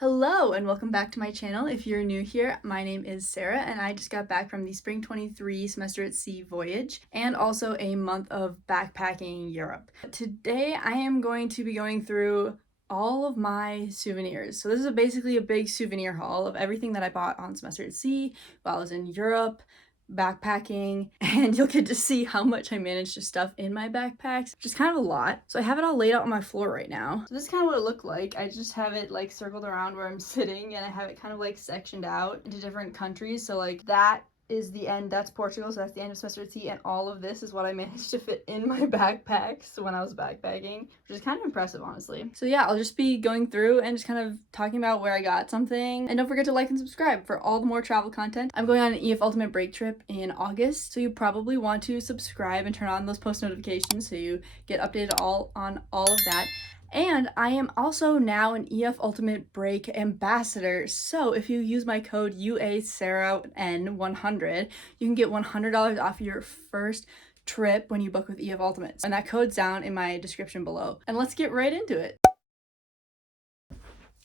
Hello and welcome back to my channel. If you're new here, my name is Sarah and I just got back from the Spring 23 semester at sea voyage and also a month of backpacking Europe. Today I am going to be going through all of my souvenirs. So this is basically a big souvenir haul of everything that I bought on semester at sea while I was in Europe, backpacking, and you'll get to see how much I managed to stuff in my backpacks, which is kind of a lot. So I have it all laid out on my floor right now. So this is kind of what it looked like. I just have it like circled around where I'm sitting, and I have it kind of like sectioned out into different countries. So like that is the end, that's Portugal, so that's the end of semester at sea, and all of this is what I managed to fit in my backpacks when I was backpacking, which is kind of impressive, honestly. So yeah, I'll just be going through and just kind of talking about where I got something, and don't forget to like and subscribe for all the more travel content. I'm going on an EF Ultimate break trip in August, so you probably want to subscribe and turn on those post notifications so you get updated on all of that. And I am also now an EF Ultimate Break ambassador, so if you use my code UASarahN100, you can get $100 off your first trip when you book with EF Ultimates. And that code's down in my description below. And let's get right into it.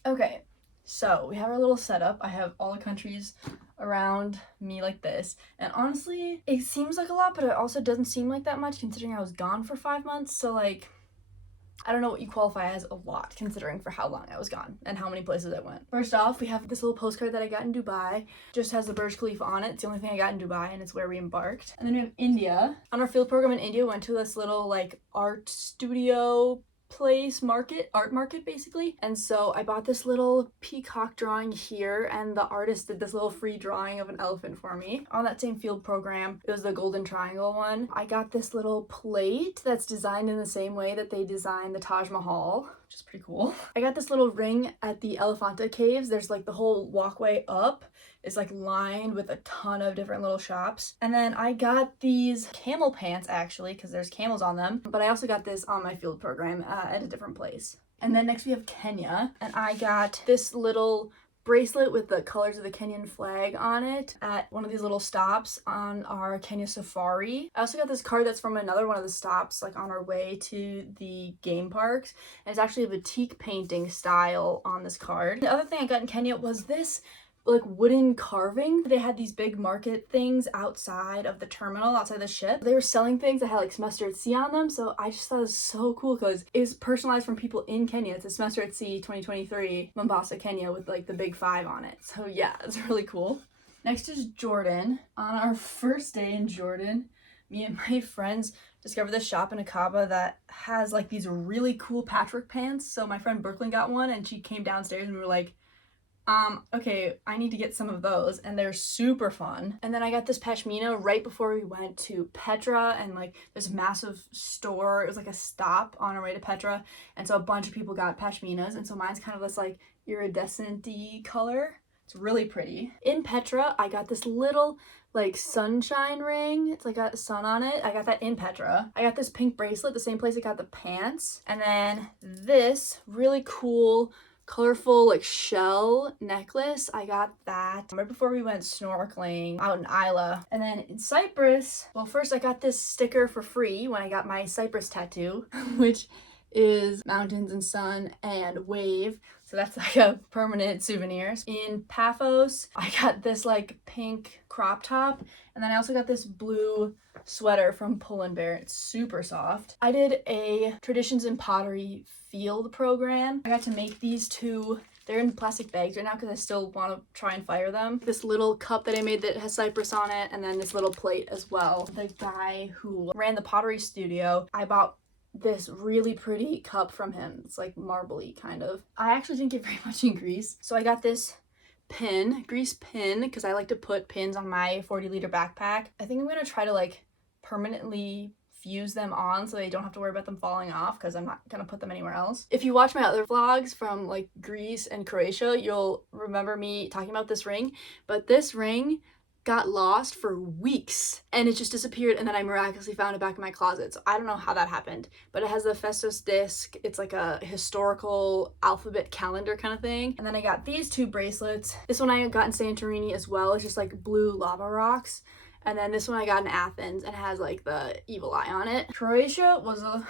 Okay, so we have our little setup. I have all the countries around me like this, and honestly, it seems like a lot, but it also doesn't seem like that much considering I was gone for 5 months, so like, I don't know what you qualify as a lot, considering for how long I was gone and how many places I went. First off, we have this little postcard that I got in Dubai. Just has the Burj Khalifa on it. It's the only thing I got in Dubai, and it's where we embarked. And then we have India. On our field program in India, we went to this little like art studio place art market basically, and so I bought this little peacock drawing here, and the artist did this little free drawing of an elephant for me. On that same field program, it was the golden triangle one. I got this little plate that's designed in the same way that they designed the Taj Mahal, which is pretty cool. I got this little ring at the Elephanta caves. There's like the whole walkway up is like lined with a ton of different little shops. And then I got these camel pants actually, because there's camels on them, but I also got this on my field program at a different place. And then next we have Kenya, and I got this little bracelet with the colors of the Kenyan flag on it at one of these little stops on our Kenya safari. I also got this card that's from another one of the stops, like on our way to the game parks, and it's actually a batik painting style on this card. The other thing I got in Kenya was this like wooden carving. They had these big market things outside of the terminal, outside the ship. They were selling things that had like semester at sea on them, so I just thought it was so cool because it was personalized from people in Kenya. It's a semester at sea 2023 Mombasa, Kenya, with like the big 5 on it. So yeah, it's really cool. Next is Jordan. On our first day in Jordan, me and my friends discovered this shop in Akaba that has like these really cool patchwork pants. So my friend Brooklyn got one, and she came downstairs and we were like, okay, I need to get some of those, and they're super fun. And then I got this pashmina right before we went to Petra, and like this massive store. It was like a stop on our way to Petra, and so a bunch of people got pashminas, and so mine's kind of this like iridescent-y color. It's really pretty. In Petra, I got this little like sunshine ring. It's like got a sun on it. I got that in Petra. I got this pink bracelet, the same place I got the pants. And then this really cool colorful like shell necklace. I got that right before we went snorkeling out in Isla. And then in Cyprus, well, first I got this sticker for free when I got my Cyprus tattoo, which is mountains and sun and wave, so that's like a permanent souvenir. In Paphos, I got this like pink crop top, and then I also got this blue sweater from Pull & Bear. It's super soft. I did a Traditions in Pottery field program. I got to make these two. They're in plastic bags right now because I still want to try and fire them. This little cup that I made that has cypress on it, and then this little plate as well. The guy who ran the pottery studio, I bought this really pretty cup from him. It's like marbly kind of. I actually didn't get very much in Greece, so I got this grease pin, because I like to put pins on my 40-liter backpack. I think I'm gonna try to like permanently fuse them on so they don't have to worry about them falling off, because I'm not gonna put them anywhere else. If you watch my other vlogs from like Greece and Croatia, you'll remember me talking about this ring, but this ring got lost for weeks and it just disappeared, and then I miraculously found it back in my closet. So I don't know how that happened, but it has the Festos disc. It's like a historical alphabet calendar kind of thing. And then I got these 2 bracelets. This one I got in Santorini as well. It's just like blue lava rocks. And then this one I got in Athens and has like the evil eye on it. Croatia was a...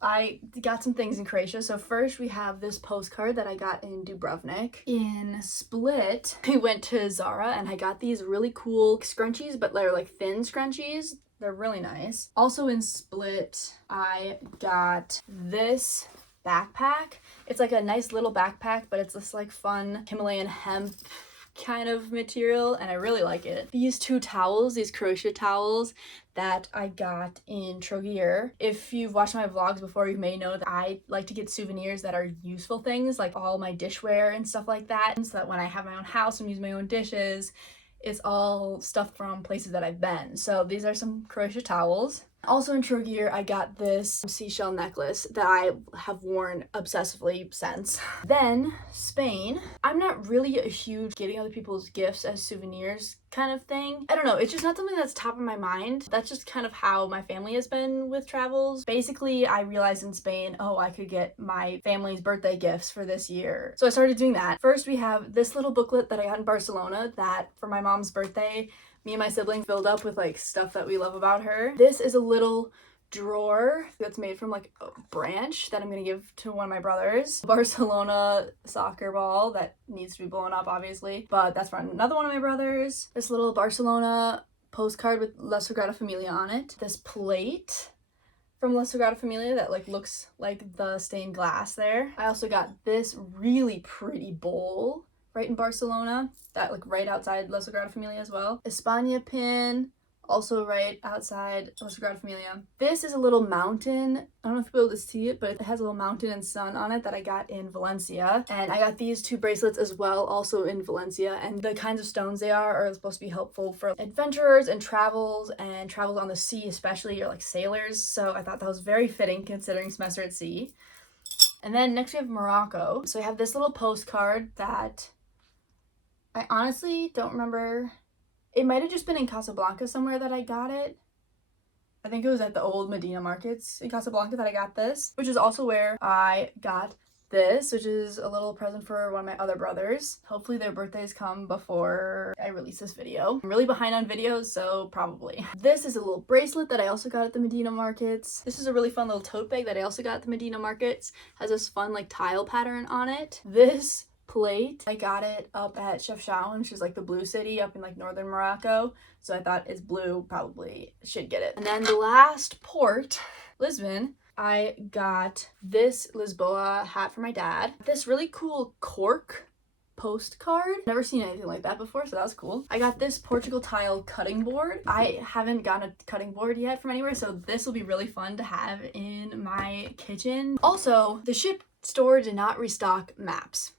I got some things in Croatia. So first we have this postcard that I got in Dubrovnik. In Split, I went to Zara and I got these really cool scrunchies, but they're like thin scrunchies. They're really nice. Also in Split, I got this backpack. It's like a nice little backpack, but it's this like fun Himalayan hemp kind of material, and I really like it. These two towels, these Croatia towels that I got in Trogir. If you've watched my vlogs before, you may know that I like to get souvenirs that are useful things, like all my dishware and stuff like that, so that when I have my own house and use my own dishes, it's all stuff from places that I've been. So these are some Croatia towels. Also in Trogir, I got this seashell necklace that I have worn obsessively since. Then Spain. I'm not really a huge getting other people's gifts as souvenirs kind of thing. I don't know, it's just not something that's top of my mind. That's just kind of how my family has been with travels. Basically, I realized in Spain, oh, I could get my family's birthday gifts for this year. So I started doing that. First, we have this little booklet that I got in Barcelona that for my mom's birthday, me and my siblings filled up with like stuff that we love about her. This is a little drawer that's made from like a branch that I'm gonna give to one of my brothers. Barcelona soccer ball that needs to be blown up obviously, but that's from another one of my brothers. This little Barcelona postcard with La Sagrada Familia on it. This plate from La Sagrada Familia that like looks like the stained glass there. I also got this really pretty bowl right in Barcelona, that like right outside La Sagrada Familia as well. España pin, also right outside La Sagrada Familia. This is a little mountain. I don't know if you'll be able to see it, but it has a little mountain and sun on it that I got in Valencia. And I got these two bracelets as well, also in Valencia. And the kinds of stones they are supposed to be helpful for adventurers and travels on the sea, especially, or like sailors. So I thought that was very fitting considering semester at sea. And then next we have Morocco. So I have this little postcard that I honestly don't remember. It might have just been in Casablanca somewhere that I got it. I think it was at the old Medina markets in Casablanca that I got this, which is also where I got this, which is a little present for one of my other brothers. Hopefully their birthdays come before I release this video. I'm really behind on videos, so probably. This is a little bracelet that I also got at the Medina markets. This is a really fun little tote bag that I also got at the Medina markets. Has this fun like tile pattern on it. This plate, I got it up at Chefchaouen, which is like the blue city up in like northern Morocco. So I thought it's blue, probably should get it. And then the last port, Lisbon, I got this Lisboa hat for my dad. This really cool cork postcard. Never seen anything like that before, so that was cool. I got this Portugal tile cutting board. I haven't gotten a cutting board yet from anywhere, so this will be really fun to have in my kitchen. Also, the ship store did not restock maps.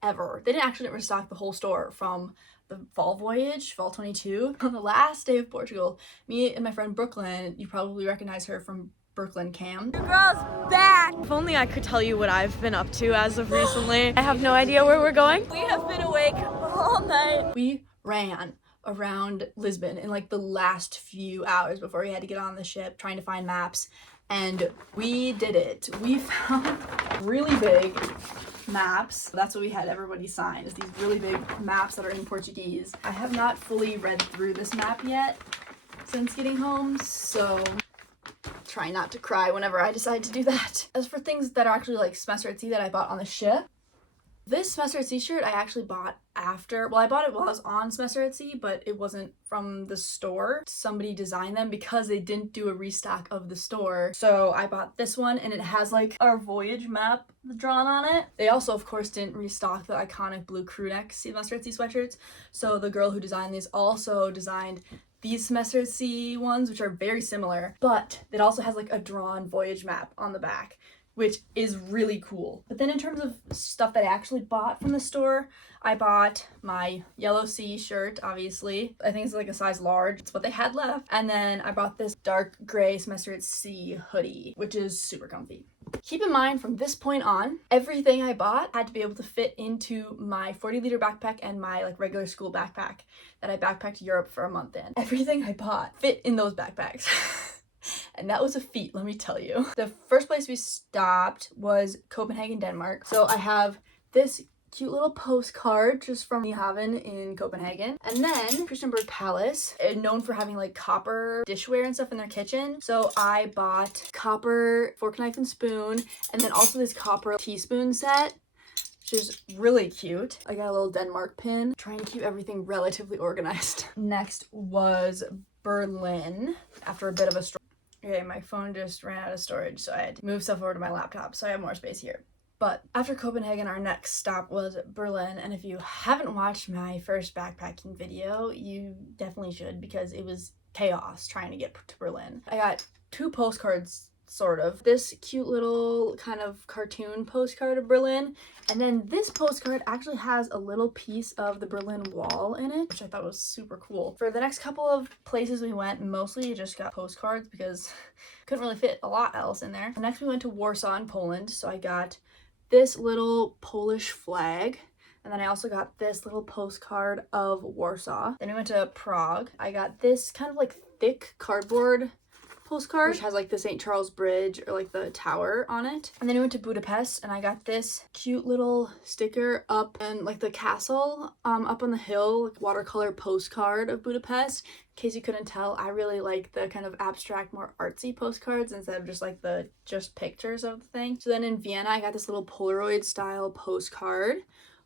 Ever. They didn't restock the whole store from the fall voyage, fall 22. On the last day of Portugal, me and my friend Brooklyn, you probably recognize her from Brooklyn Cam. Your girl's back! If only I could tell you what I've been up to as of recently. I have no idea where we're going. We have been awake all night. We ran around Lisbon in like the last few hours before we had to get on the ship trying to find maps, and we did it. We found really big maps. That's what we had everybody sign, is these really big maps that are in Portuguese. I have not fully read through this map yet since getting home, so try not to cry whenever I decide to do that. As for things that are actually like semester at sea that I bought on the ship, this semester at sea shirt I actually bought after, well, I bought it while I was on semester at sea, but it wasn't from the store. Somebody designed them because they didn't do a restock of the store. So I bought this one, and it has like our voyage map drawn on it. They also, of course, didn't restock the iconic blue crew neck semester at sea sweatshirts. So the girl who designed these also designed these semester at sea ones, which are very similar, but it also has like a drawn voyage map on the back, which is really cool. But then in terms of stuff that I actually bought from the store, I bought my yellow sea shirt, obviously. I think it's like a size large. It's what they had left. And then I bought this dark gray semester at sea hoodie, which is super comfy. Keep in mind, from this point on, everything I bought had to be able to fit into my 40-liter backpack and my like regular school backpack that I backpacked Europe for a month in. Everything I bought fit in those backpacks. And that was a feat, let me tell you. The first place we stopped was Copenhagen, Denmark. So I have this cute little postcard just from Nyhavn in Copenhagen. And then Christianberg Palace, known for having like copper dishware and stuff in their kitchen. So I bought copper fork, knife, and spoon, and then also this copper teaspoon set, which is really cute. I got a little Denmark pin, trying to keep everything relatively organized. Next was Berlin, after a bit of a okay, my phone just ran out of storage, so I had to move stuff over to my laptop, so I have more space here. But after Copenhagen, our next stop was Berlin, and if you haven't watched my first backpacking video, you definitely should, because it was chaos trying to get to Berlin. I got 2 postcards, sort of. This cute little kind of cartoon postcard of Berlin, and then this postcard actually has a little piece of the Berlin Wall in it, which I thought was super cool. For the next couple of places we went, mostly just got postcards because couldn't really fit a lot else in there. Next we went to Warsaw in Poland, so I got this little Polish flag, and then I also got this little postcard of Warsaw. Then we went to Prague. I got this kind of like thick cardboard postcard, which has like the St. Charles Bridge or like the tower on it. And then we went to Budapest, and I got this cute little sticker up and like the castle up on the hill, like watercolor postcard of Budapest. In case you couldn't tell, I really like the kind of abstract, more artsy postcards instead of just like the pictures of the thing. So then in Vienna, I got this little Polaroid style postcard,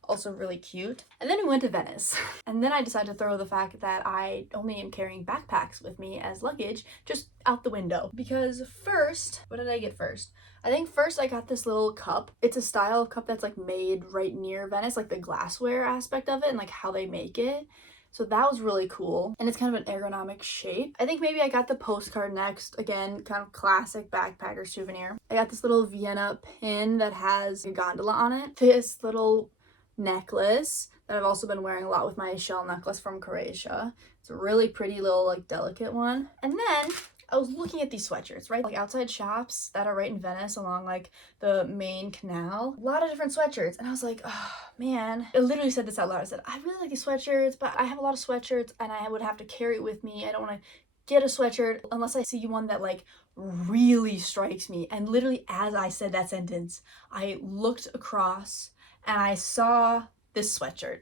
also really cute. And then we went to Venice. And then I decided to throw the fact that I only am carrying backpacks with me as luggage just out the window. Because first, what did I get first? I think first I got this little cup. It's a style of cup that's like made right near Venice, like the glassware aspect of it and like how they make it. So that was really cool, and it's kind of an ergonomic shape. I think maybe I got the postcard next. Again, kind of classic backpacker souvenir. I got this little Vienna pin that has a gondola on it. This little necklace that I've also been wearing a lot with my shell necklace from Croatia. It's a really pretty little like delicate one. And then I was looking at these sweatshirts, right? Like outside shops that are right in Venice along like the main canal. A lot of different sweatshirts. And I was like, oh man. I literally said this out loud. I said, I really like these sweatshirts, but I have a lot of sweatshirts and I would have to carry it with me. I don't want to get a sweatshirt unless I see one that like really strikes me. And literally as I said that sentence, I looked across and I saw this sweatshirt.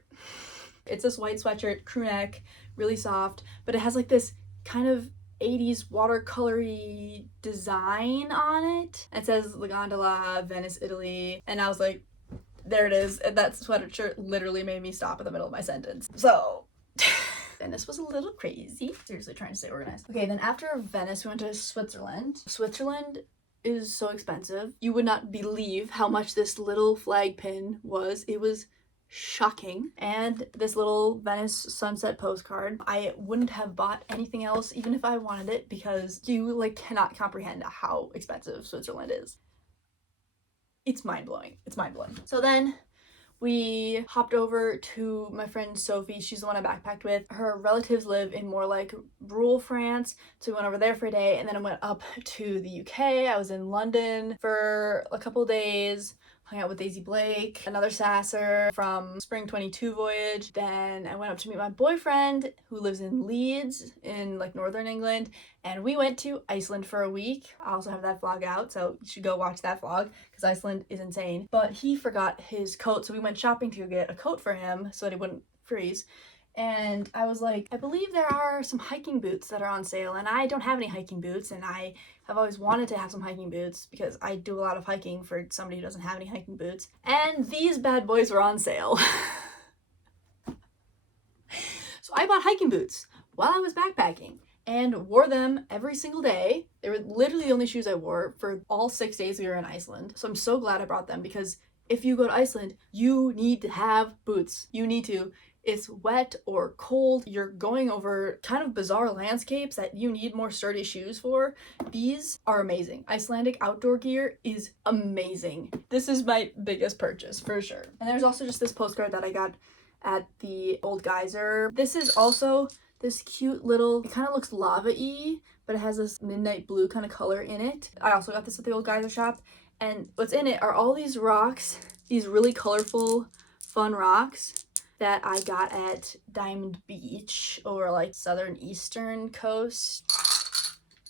It's this white sweatshirt, crew neck, really soft, but it has like this kind of 80s watercolory design on it. It says La Gondola, Venice, Italy, and I was like, there it is. And that sweatshirt literally made me stop in the middle of my sentence. So Venice was a little crazy. Seriously trying to stay organized. Okay, then after Venice, we went to Switzerland. Switzerland is so expensive. You would not believe how much this little flag pin was. It was shocking. And this little Venice sunset postcard, I wouldn't have bought anything else even if I wanted it, because you like cannot comprehend how expensive Switzerland is. It's mind-blowing. It's mind-blowing. So then we hopped over to my friend Sophie. She's the one I backpacked with. Her relatives live in more like rural France, so we went over there for a day, and then I went up to the UK. I was in London for a couple days, hung out with Daisy Blake, another Sasser from Spring 22 voyage. Then I went up to meet my boyfriend who lives in Leeds in like northern England, and we went to Iceland for a week. I also have that vlog out, so you should go watch that vlog because Iceland is insane. But he forgot his coat, so we went shopping to get a coat for him so that he wouldn't freeze. And I was like, I believe there are some hiking boots that are on sale, and I don't have any hiking boots, and I have always wanted to have some hiking boots because I do a lot of hiking for somebody who doesn't have any hiking boots. And these bad boys were on sale. So I bought hiking boots while I was backpacking and wore them every single day. They were literally the only shoes I wore for all 6 days we were in Iceland. So I'm so glad I brought them, because if you go to Iceland, you need to have boots. You need to. It's wet or cold. You're going over kind of bizarre landscapes that you need more sturdy shoes for. These are amazing. Icelandic outdoor gear is amazing. This is my biggest purchase for sure. And there's also just this postcard that I got at the Old Geyser. This is also this cute little, it kind of looks lava-y, but it has this midnight blue kind of color in it. I also got this at the Old Geyser shop, and what's in it are all these rocks, these really colorful, fun rocks that I got at Diamond Beach or like southern eastern coast.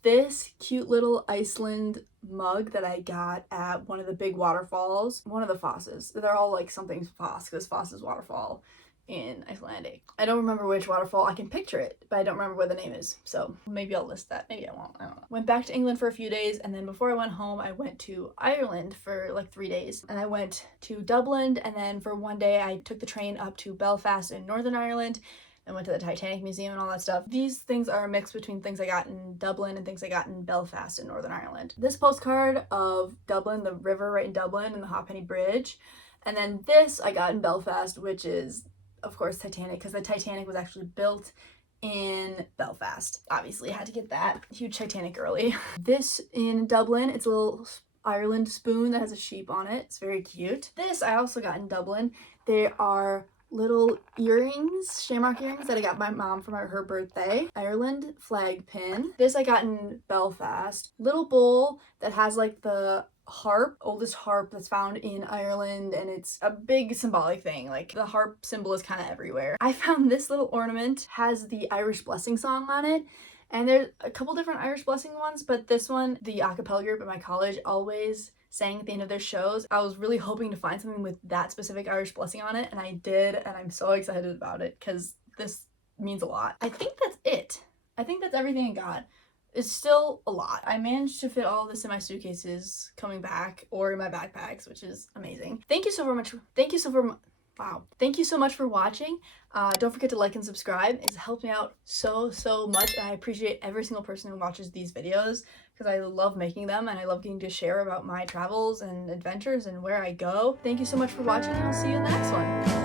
This cute little Iceland mug that I got at one of the big waterfalls, one of the fosses. They're all like something foss, because Foss is waterfall in Icelandic. I don't remember which waterfall. I can picture it, but I don't remember what the name is. So maybe I'll list that. Maybe I won't. I don't know. Went back to England for a few days, and then before I went home, I went to Ireland for like 3 days. And I went to Dublin, and then for one day I took the train up to Belfast in Northern Ireland and went to the Titanic Museum and all that stuff. These things are a mix between things I got in Dublin and things I got in Belfast in Northern Ireland. This postcard of Dublin, the river right in Dublin and the Hoppenny Bridge. And then this I got in Belfast, which is, of course, Titanic, because the Titanic was actually built in Belfast. Obviously, I had to get that. Huge Titanic girly. This in Dublin, it's a little Ireland spoon that has a sheep on it. It's very cute. This I also got in Dublin. They are little earrings, shamrock earrings that I got my mom for her birthday. Ireland flag pin. This I got in Belfast. Little bowl that has like the harp, oldest harp that's found in Ireland, and it's a big symbolic thing. Like the harp symbol is kind of everywhere. I found this little ornament has the Irish Blessing song on it. And there's a couple different Irish Blessing ones, but this one, the a cappella group at my college always sang at the end of their shows. I was really hoping to find something with that specific Irish Blessing on it, and I did, and I'm so excited about it because this means a lot. I think that's it. I think that's everything I got. It's still a lot. I managed to fit all this in my suitcases coming back or in my backpacks, which is amazing. Thank you so much. Wow. Thank you so much for watching. Don't forget to like and subscribe. It's helped me out so much, and I appreciate every single person who watches these videos because I love making them and I love getting to share about my travels and adventures and where I go. Thank you so much for watching, and I'll see you in the next one.